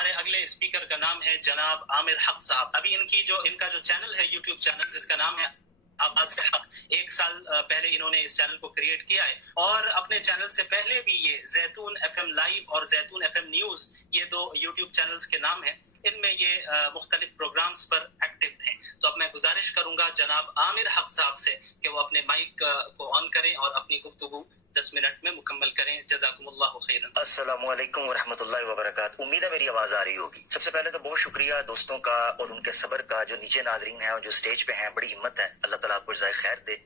ہمارے اگلے اسپیکر کا نام ہے جناب عامر حق صاحب. ابھی ان کا جو چینل ہے یوٹیوب چینل جس کا نام ہے آواز حق، 1 سال پہلے انہوں نے اس چینل کو کریٹ کیا ہے، اور اپنے چینل سے پہلے بھی یہ زیتون ایف ایم لائیو اور زیتون ایف ایم نیوز، یہ 2 یوٹیوب چینلز کے نام ہیں، ان میں یہ مختلف پروگرامز پر ایکٹیو ہیں. تو اب میں گزارش کروں گا جناب عامر حق صاحب سے کہ وہ اپنے مائک کو آن کریں اور اپنی گفتگو 10 منٹ میں مکمل کریں. جزاکم اللہ خیرا. السلام علیکم ورحمۃ اللہ وبرکاتہ. امید ہے میری آواز آ رہی ہوگی. سب سے پہلے تو بہت شکریہ دوستوں کا اور ان کے صبر کا، جو نیچے ناظرین ہیں اور جو سٹیج پہ ہیں. بڑی ہمت ہے، اللہ تعالیٰ آپ کو جزائے خیر دے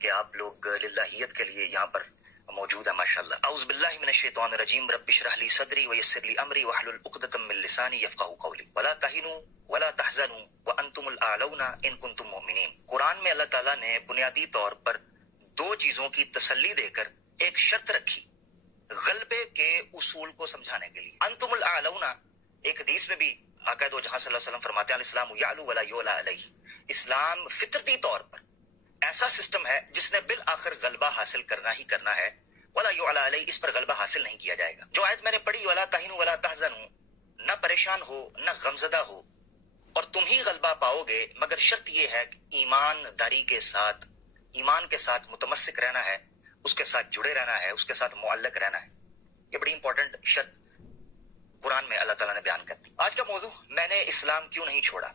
کہ آپ لوگ للہیت کے لیے یہاں پر موجود ہیں. ماشاءاللہ. اعوذ باللہ من الشیطان الرجیم. رب اشرح لی صدری ویسر لی امری واحلل عقدۃ من لسانی یفقهوا قولی ولا تهنوا ولا تحزنوا وانتم الاعلون ان کنتم مؤمنین. قرآن میں اللہ تعالیٰ نے بنیادی طور پر 2 چیزوں کی تسلی دے کر ایک شرط رکھی غلبے کے اصول کو سمجھانے کے لیے. انتم الاعلون، ایک حدیث میں بھی آقا دو جہاں صلی اللہ علیہ وسلم فرماتے ہیں الاسلام یعلو ولا یعلی علیہ. اسلام فطرتی طور پر ایسا سسٹم ہے جس نے بالآخر غلبہ حاصل کرنا ہی کرنا ہے. ولا یعلی علیہ، اس پر غلبہ حاصل نہیں کیا جائے گا. جو آیت میں نے پڑھی ولا تہنوا ولا تحزنوا، نہ پریشان ہو نہ غمزدہ ہو اور تم ہی غلبہ پاؤ گے، مگر شرط یہ ہے کہ ایمانداری کے ساتھ، ایمان کے ساتھ متمسک رہنا ہے، اس کے ساتھ جڑے رہنا ہے، اس کے ساتھ معلق رہنا ہے. یہ بڑی امپورٹنٹ شرط قرآن میں اللہ تعالیٰ نے بیان کر دی. آج کا موضوع میں نے اسلام کیوں نہیں چھوڑا.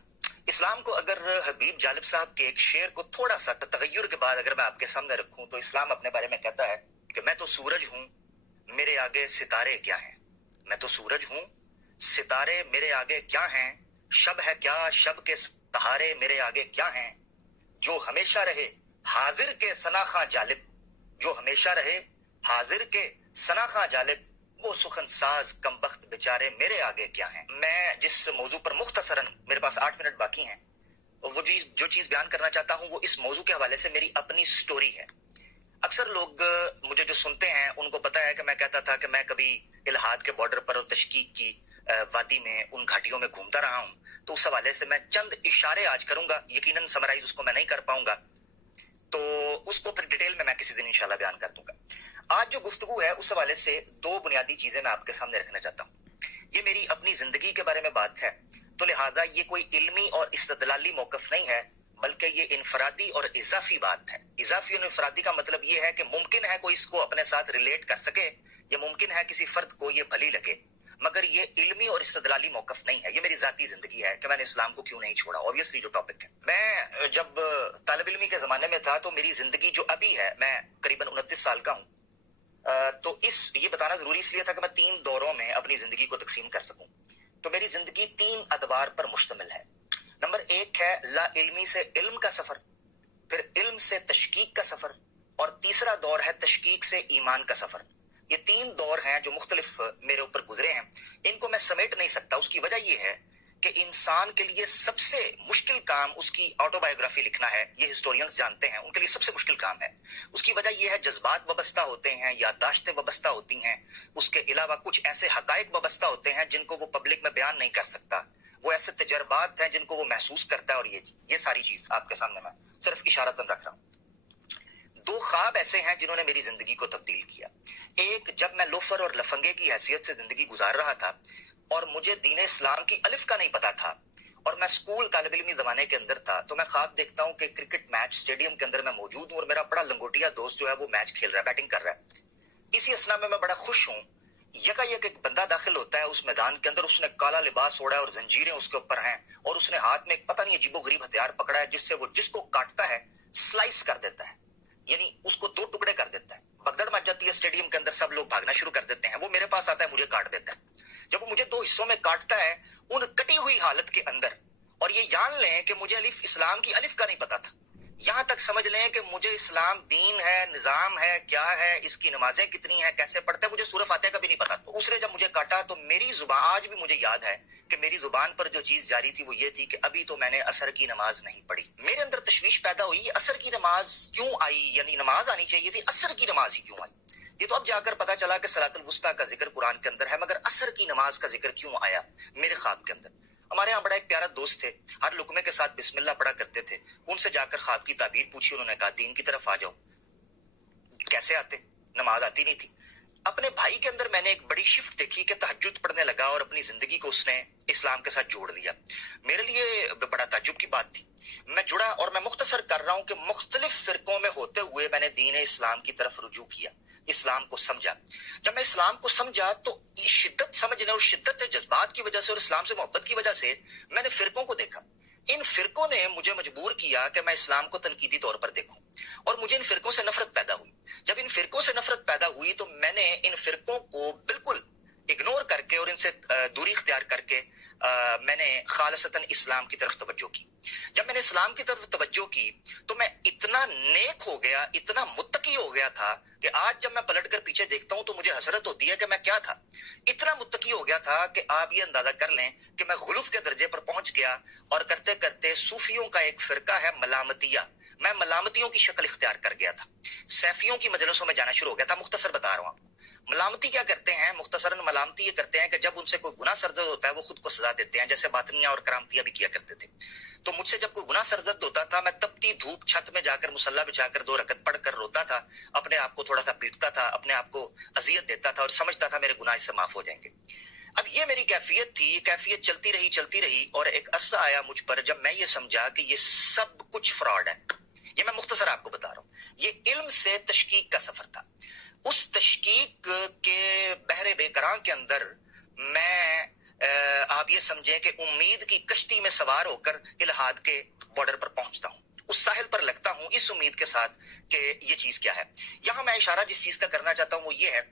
اسلام کو اگر حبیب جالب صاحب کے ایک شعر کو تھوڑا سا تغیر کے بعد اگر میں آپ کے سامنے رکھوں تو اسلام اپنے بارے میں کہتا ہے کہ میں تو سورج ہوں، میرے آگے ستارے کیا ہیں. میں تو سورج ہوں، ستارے میرے آگے کیا ہیں. شب ہے کیا، شب کے تہارے میرے آگے کیا ہیں. جو ہمیشہ رہے حاضر کے ثنا خواں جالب، جو ہمیشہ رہے حاضر کے ثنا خواں جالب، وہ سخن ساز کم بخت بیچارے میرے آگے کیا ہیں. میں جس موضوع پر مختصراً، میرے پاس 8 منٹ باقی ہیں، وہ جو چیز بیان کرنا چاہتا ہوں وہ اس موضوع کے حوالے سے میری اپنی سٹوری ہے. اکثر لوگ مجھے جو سنتے ہیں ان کو پتا ہے کہ میں کہتا تھا کہ میں کبھی الحاد کے بارڈر پر اور تشکیک کی وادی میں ان گھاٹیوں میں گھومتا رہا ہوں. تو اس حوالے سے میں چند اشارے آج کروں گا، یقیناً سمرائز اس کو میں نہیں کر پاؤں گا، تو اس کو پھر ڈیٹیل میں کسی دن انشاءاللہ بیان کر دوں گا. آج جو گفتگو ہے اس حوالے سے 2 بنیادی چیزیں میں آپ کے سامنے رکھنا چاہتا ہوں. یہ میری اپنی زندگی کے بارے میں بات ہے، تو لہٰذا یہ کوئی علمی اور استدلالی موقف نہیں ہے، بلکہ یہ انفرادی اور اضافی بات ہے. اضافی اور انفرادی کا مطلب یہ ہے کہ ممکن ہے کوئی اس کو اپنے ساتھ ریلیٹ کر سکے، یا ممکن ہے کسی فرد کو یہ بھلی لگے، مگر یہ علمی اور استدلالی موقف نہیں ہے. یہ میری ذاتی زندگی ہے کہ میں نے اسلام کو کیوں نہیں چھوڑا. اوبویسلی جو ٹاپک ہے، میں جب طالب علمی کے زمانے میں تھا تو میری زندگی جو ابھی ہے، میں قریباً 29 سال کا ہوں، تو یہ بتانا ضروری اس لیے تھا کہ میں 3 دوروں میں اپنی زندگی کو تقسیم کر سکوں. تو میری زندگی 3 ادوار پر مشتمل ہے. نمبر 1 ہے لا علمی سے علم کا سفر، پھر علم سے تشکیک کا سفر، اور تیسرا دور ہے تشکیک سے ایمان کا سفر. یہ 3 دور ہیں جو مختلف میرے اوپر گزرے ہیں. ان کو میں سمیٹ نہیں سکتا. اس کی وجہ یہ ہے کہ انسان کے لیے سب سے مشکل کام اس کی آٹو بایوگرافی لکھنا ہے. یہ ہسٹورینز جانتے ہیں، ان کے لیے سب سے مشکل کام ہے. اس کی وجہ یہ ہے جذبات وابستہ ہوتے ہیں، یادداشتیں وابستہ ہوتی ہیں، اس کے علاوہ کچھ ایسے حقائق وابستہ ہوتے ہیں جن کو وہ پبلک میں بیان نہیں کر سکتا، وہ ایسے تجربات ہیں جن کو وہ محسوس کرتا ہے. اور یہ ساری چیز آپ کے سامنے میں صرف اشارتاً رکھ رہا ہوں. 2 خواب ایسے ہیں جنہوں نے میری زندگی کو تبدیل کیا. ایک، جب میں لوفر اور لفنگے کی حیثیت سے زندگی گزار رہا تھا اور مجھے دین اسلام کی الف کا نہیں پتا تھا، اور میں اسکول طالب علمی زمانے کے اندر تھا، تو میں خواب دیکھتا ہوں کہ کرکٹ میچ اسٹیڈیم کے اندر میں موجود ہوں اور میرا بڑا لنگوٹیا دوست جو ہے وہ میچ کھیل رہا ہے، بیٹنگ کر رہا ہے. اسی اسنا میں بڑا خوش ہوں. یک ایک بندہ داخل ہوتا ہے اس میدان کے اندر. اس نے کالا لباس اوڑا ہے اور زنجیریں اس کے اوپر ہیں، اور اس نے ہاتھ میں ایک پتہ نہیں عجیب و غریب ہتھیار پکڑا ہے جس سے وہ جس کو کاٹتا ہے سلائس کر دیتا ہے، یعنی اس کو 2 ٹکڑے کر دیتا ہے. بگدڑ مچ جاتی ہے اسٹیڈیم کے اندر، سب لوگ بھاگنا شروع کر دیتے ہیں. وہ میرے پاس آتا ہے، مجھے کاٹ دیتا ہے. جب وہ مجھے 2 حصوں میں کاٹتا ہے ان کٹی ہوئی حالت کے اندر، اور یہ جان لیں کہ مجھے اسلام کی الف کا نہیں پتا تھا، یہاں تک سمجھ لیں کہ مجھے اسلام دین ہے، نظام ہے، کیا ہے، اس کی نمازیں کتنی ہیں، کیسے پڑھتے ہیں، مجھے سورہ فاتحہ کا بھی نہیں پتا. تو اس نے جب مجھے کاٹا تو میری زبان، آج بھی مجھے یاد ہے کہ میری زبان پر جو چیز جاری تھی وہ یہ تھی کہ ابھی تو میں نے عصر کی نماز نہیں پڑھی. میرے اندر تشویش پیدا ہوئی، یہ عصر کی نماز کیوں آئی، یعنی نماز آنی چاہیے تھی، عصر کی نماز ہی کیوں آئی. یہ تو اب جا کر پتا چلا کہ صلاۃ الوسطیٰ کا ذکر قرآن کے اندر ہے، مگر عصر کی نماز کا ذکر کیوں آیا میرے خواب کے اندر. ہمارے یہاں بڑا ایک پیارا دوست تھے، ہر لقمے کے ساتھ بسم اللہ پڑھا کرتے تھے. ان سے جا کر خواب کی تعبیر پوچھی، انہوں نے کہا دین کی طرف آ جاؤ. کیسے آتے، نماز آتی نہیں تھی. अपने भाई के अंदर मैंने एक बड़ी शिफ्ट देखी कि तहज्जुद पढ़ने लगा और अपनी जिंदगी को उसने इस्लाम के साथ जोड़ लिया। मेरे लिए बड़ा ताज्जुब की बात थी। मैं जुड़ा और मैं मुख्तसर कर रहा हूं कि मुख्तलिफ फिरकों में होते हुए मैंने दीन इस्लाम की तरफ रुजू किया, इस्लाम को समझा। जब मैं इस्लाम को समझा तो शिद्दत समझने और शिद्दत जज्बात की वजह से और इस्लाम से मोहब्बत की वजह से मैंने फिरकों को देखा। इन फिरकों ने मुझे मजबूर किया कि मैं इस्लाम को तनकीदी तौर पर देखूं और मुझे इन फिरकों से नफरत पैदा हुई। जब इन फिरकों से नफरत पैदा हुई तो मैंने इन फिरकों को बिल्कुल इग्नोर करके और इनसे दूरी इख्तियार करके मैंने खालसतन इस्लाम की तरफ तवज्जो की। जब मैंने इस्लाम की तरफ तवज्जो की तो मैं इतना नेक हो गया, इतना मुत्तकी हो गया था कि आज जब मैं पलट कर पीछे देखता हूं तो मुझे हसरत होती है कि मैं क्या था। इतना मुत्तकी हो गया था कि आप ये अंदाजा कर लें कि मैं गुलूफ के दर्जे पर पहुंच गया और करते करते सूफियों का एक फिरका है मलामतिया, मैं मलामतियों की शक्ल इख्तियार कर गया था। सैफियों की मजलिसों में जाना शुरू हो गया था। मुख्तसर बता रहा हूं आपको। मलामती क्या करते हैं? मुख्तसरन मलामती ये करते हैं कि जब उनसे कोई गुनाह सरजद होता है वो खुद को सजा देते हैं, जैसे बातनिया और करामतिया भी किया करते थे। तो मुझसे जब कोई गुनाह सरजद होता था, मैं तपती धूप छत में जाकर मुसल्ला बिछाकर 2 रकत पढ़कर रोता था, अपने आप को थोड़ा सा पीटता था, अपने आप को अजियत देता था और समझता था मेरे गुनाह इससे माफ हो जाएंगे। अब ये मेरी कैफियत थी। ये कैफियत चलती रही और एक अरसा आया मुझ पर जब मैं ये समझा कि ये सब कुछ फ्रॉड है। ये मैं मुख्तसर आपको बता रहा हूं। ये इल्म से तशकीक का सफर था। उस तशकीक के बहरे बेकरां के अंदर मैं आप ये समझें कि उम्मीद की कश्ती में सवार होकर इल्हाद के बॉर्डर पर पहुंचता हूं, उस साहिल पर लगता हूं इस उम्मीद के साथ कि ये चीज क्या है। यहां मैं इशारा जिस चीज का करना चाहता हूं वो ये है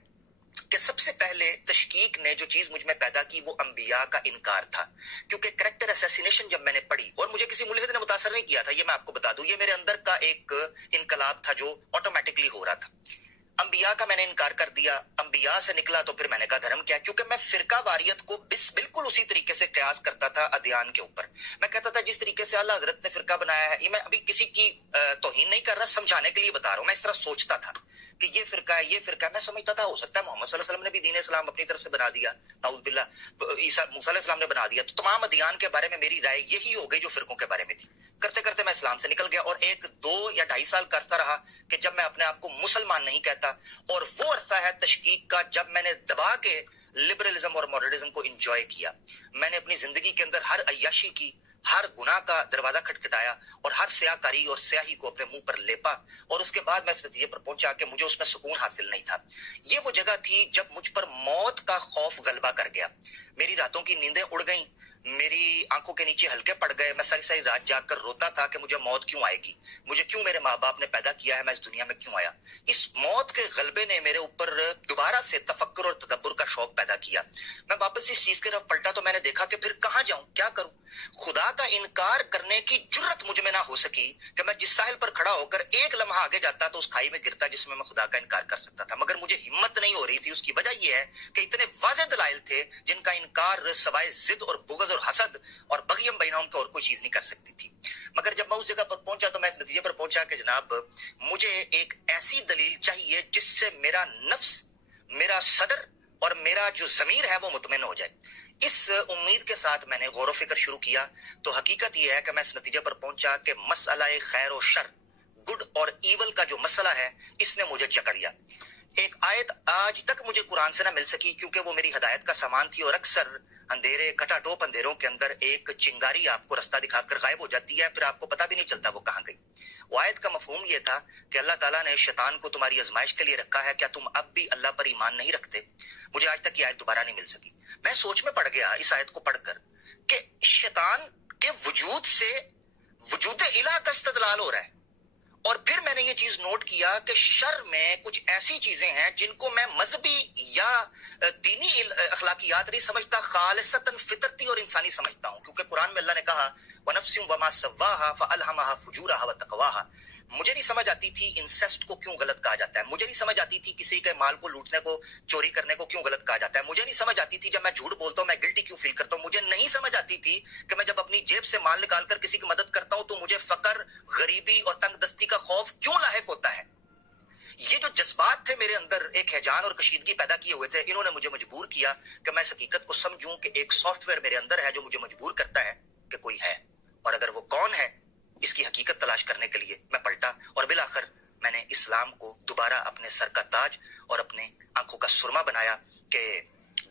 कि सबसे पहले तशकीक ने जो चीज मुझ में पैदा की वो अंबिया का इनकार था। क्योंकि कैरेक्टर असैसिनेशन जब मैंने पढ़ी, और मुझे किसी मुल्हिद ने मुतासर नहीं किया था, ये मैं आपको बता दूं, ये मेरे अंदर का एक इनकलाब था जो ऑटोमेटिकली हो रहा था। अंबिया का मैंने इनकार कर दिया। अंबिया से निकला तो फिर मैंने कहा धर्म क्या? क्योंकि मैं फिरका वारियत को बिल्कुल उसी तरीके से कयास करता था अदयान के ऊपर। मैं कहता था जिस तरीके से अल्लाह हजरत ने फिरका बनाया है, ये मैं अभी किसी की तौहीन नहीं कर रहा, समझाने के लिए बता रहा हूं। मैं इस तरह सोचता था कि ये फिरका है, ये फिरका है। मैं समझता था हो सकता है मोहम्मद सल्लल्लाहु अलैहि वसल्लम ने भी दीन इस्लाम अपनी तरफ से बना दिया, नाउज़ बिल्लाह, ईसा मूसा अलैहि सलाम ने बना दिया। तो तमाम अदयान के बारे में मेरी राय यही हो गई जो फिरकों के बारे में थी। करते करते मैं इस्लाम से निकल गया और 1, 2 या 2.5 साल करता रहा कि जब मैं अपने आप को मुसलमान नहीं कहता। और वो अरसा है तशकीक का जब मैंने दबा के लिबरलिज्म और मॉडर्निज्म को एंजॉय किया। मैंने अपनी जिंदगी के अंदर हर अय्याशी की, हर गुनाह का दरवाजा खटखटाया और हर स्याहकारी और स्याही को अपने मुंह पर लेपा। और उसके बाद मैं इस नतीजे पर पहुंचा कि मुझे उसमें सुकून हासिल नहीं था। ये वो जगह थी जब मुझ पर मौत का खौफ गलबा कर गया। मेरी रातों की नींदें उड़ गईं, मेरी आंखों के नीचे हल्के पड़ गए। मैं सारी सारी रात जागकर रोता था कि मुझे मौत क्यों आएगी, मुझे क्यों मेरे माँ बाप ने पैदा किया है, मैं इस दुनिया में क्यों आया। इस मौत के गलबे ने मेरे ऊपर दोबारा से तफक्कुर और तदब्बुर का शौक पैदा किया। मैं वापस इस चीज की तरफ पलटा तो मैंने देखा कि फिर कहां जाऊं, क्या करूं। खुदा का इनकार करने की जुर्रत मुझ में ना हो सकी कि मैं जिस साहिल पर खड़ा होकर एक लम्हा आगे जाता तो उस खाई में गिरता जिसमें मैं खुदा का इनकार कर सकता था। मगर मुझे हिम्मत नहीं हो रही थी। उसकी वजह यह है कि इतने वाज़ेह दलाइल थे जिनका इनकार सवाए जिद और बुग़्ज़ और हसद और बग़यम बैनहुम की और कोई चीज नहीं कर सकती थी। मगर जब मैं उस जगह पर पहुंचा तो मैं इस नतीजे पर पहुंचा कि जनाब मुझे एक ऐसी दलील चाहिए जिससे मेरा नफ्स, मेरा सदर और मेरा जो ज़मीर है वो मुतमईन हो जाए। इस उम्मीद के साथ मैंने गौर फिक्र शुरू किया। तो हकीकत यह है कि मैं इस नतीजे पर पहुंचा कि मसला खैर और शर, गुड और ईवल का जो मसला है, इसने मुझे जकड़ लिया। एक आयत आज तक मुझे कुरान से ना मिल सकी क्योंकि वो मेरी हिदायत का सामान थी और अक्सर अंधेरे खटाटोप अंधेरों के अंदर एक चिंगारी आपको रास्ता दिखाकर गायब हो जाती है, फिर आपको पता भी नहीं चलता वो कहां गई। वो आयत का मफहूम ये था कि अल्लाह ताला ने शैतान को तुम्हारी आजमाइश के लिए रखा है, क्या तुम अब भी अल्लाह पर ईमान नहीं रखते। मुझे आज तक ये आयत दोबारा नहीं मिल सकी। मैं सोच में पड़ गया इस आयत को पढ़कर कि शैतान के वजूद से वजूद इलाह का इस्तदलाल हो रहा है। और फिर मैंने ये चीज नोट किया कि शर में कुछ ऐसी चीजें हैं जिनको मैं मजहबी या दीनी अखलाकियात नहीं समझता, खालिसतन फितरती और इंसानी समझता हूं। क्योंकि कुरान में अल्लाह ने कहा वनफ्सिम वमा सव्वाहा फअल्हमहा फुजूरहा व तक़वाहा। मुझे नहीं समझ आती थी इंसेस्ट को क्यों गलत कहा जाता है। मुझे नहीं समझ आती थी किसी के माल को लूटने को, चोरी करने को क्यों गलत कहा जाता है। मुझे नहीं समझ आती थी जब मैं झूठ बोलता हूं मैं गिल्टी क्यों फील करता हूं। मुझे नहीं समझ आती थी कि मैं जब अपनी जेब से माल निकालकर किसी की मदद करता हूं तो मुझे फकर, गरीबी और तंगदस्ती का खौफ क्यों लाहिक होता है। ये जो जज्बात थे मेरे अंदर एक हैजान और कशीदगी पैदा किए हुए थे, इन्होंने मुझे मजबूर किया कि मैं इस हकीकत को समझूं कि एक सॉफ्टवेयर मेरे अंदर है जो मुझे मजबूर करता है कि कोई है, और अगर वो कौन है इसकी हकीकत तलाश करने के लिए मैं पलटा और बिलाखिर میں نے اسلام کو دوبارہ اپنے سر کا تاج اور اپنے آنکھوں کا سرما بنایا کہ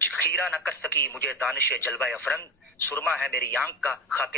خیرہ نہ کر سکی مجھے دانش جلوہ افرنگ، سرما ہے میری آنکھ کا خاک